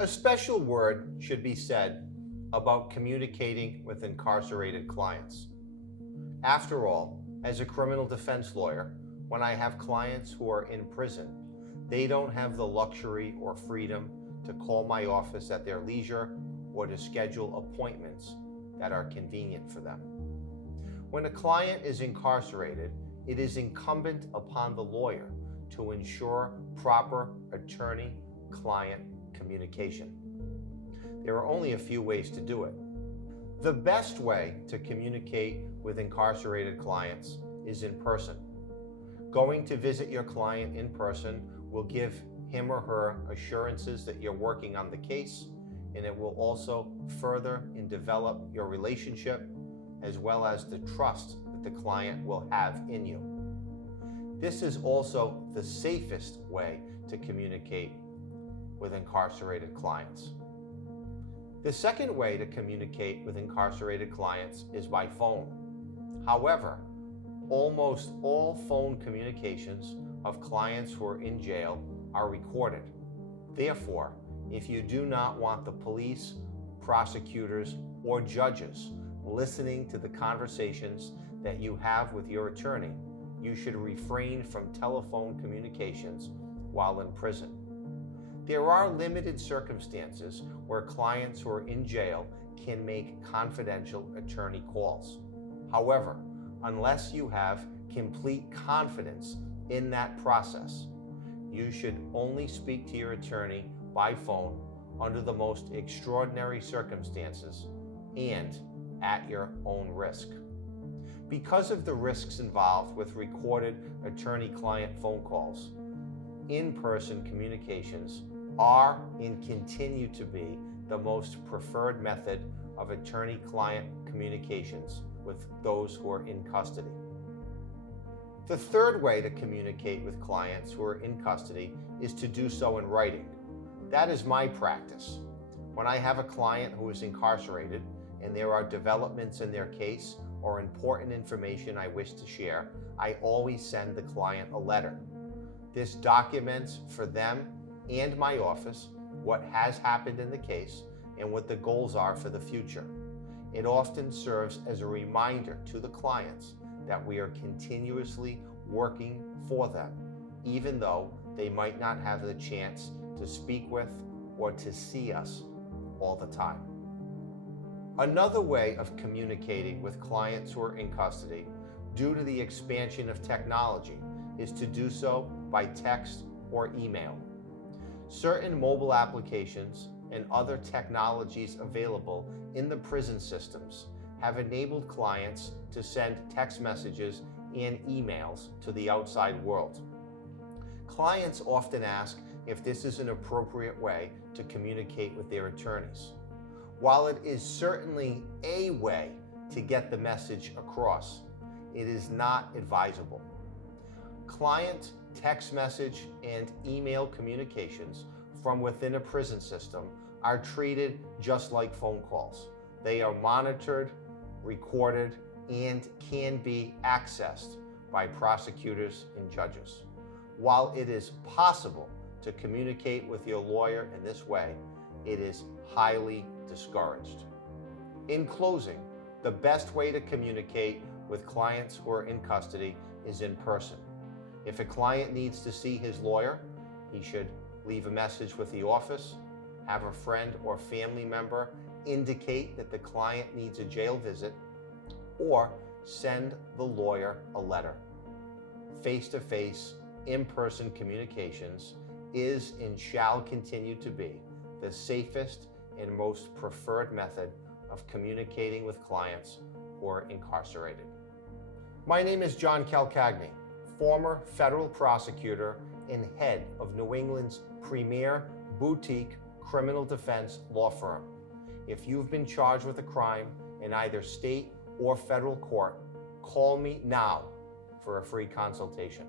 A special word should be said about communicating with incarcerated clients. After all, as a criminal defense lawyer, when I have clients who are in prison, they don't have the luxury or freedom to call my office at their leisure or to schedule appointments that are convenient for them. When a client is incarcerated, it is incumbent upon the lawyer to ensure proper attorney-client communication. There are only a few ways to do it. The best way to communicate with incarcerated clients is in person. Going to visit your client in person will give him or her assurances that you're working on the case, and it will also further and develop your relationship as well as the trust that the client will have in you. This is also the safest way to communicate with incarcerated clients. The second way to communicate with incarcerated clients is by phone. However, almost all phone communications of clients who are in jail are recorded. Therefore, if you do not want the police, prosecutors, or judges listening to the conversations that you have with your attorney, you should refrain from telephone communications while in prison. There are limited circumstances where clients who are in jail can make confidential attorney calls. However, unless you have complete confidence in that process, you should only speak to your attorney by phone under the most extraordinary circumstances and at your own risk. Because of the risks involved with recorded attorney-client phone calls, in-person communications are and continue to be the most preferred method of attorney-client communications with those who are in custody. The third way to communicate with clients who are in custody is to do so in writing. That is my practice. When I have a client who is incarcerated and there are developments in their case or important information I wish to share, I always send the client a letter. This documents for them and my office what has happened in the case and what the goals are for the future. It often serves as a reminder to the clients that we are continuously working for them, even though they might not have the chance to speak with or to see us all the time. Another way of communicating with clients who are in custody, due to the expansion of technology, is to do so by text or email. Certain mobile applications and other technologies available in the prison systems have enabled clients to send text messages and emails to the outside world. Clients often ask if this is an appropriate way to communicate with their attorneys. While it is certainly a way to get the message across, it is not advisable. Client text message and email communications from within a prison system are treated just like phone calls. They are monitored, recorded, and can be accessed by prosecutors and judges. While it is possible to communicate with your lawyer in this way, it is highly discouraged. In closing, the best way to communicate with clients who are in custody is in person. If a client needs to see his lawyer, he should leave a message with the office, have a friend or family member indicate that the client needs a jail visit, or send the lawyer a letter. Face-to-face, in-person communications is and shall continue to be the safest and most preferred method of communicating with clients who are incarcerated. My name is John Calcagni, former federal prosecutor and head of New England's premier boutique criminal defense law firm. If you've been charged with a crime in either state or federal court, call me now for a free consultation.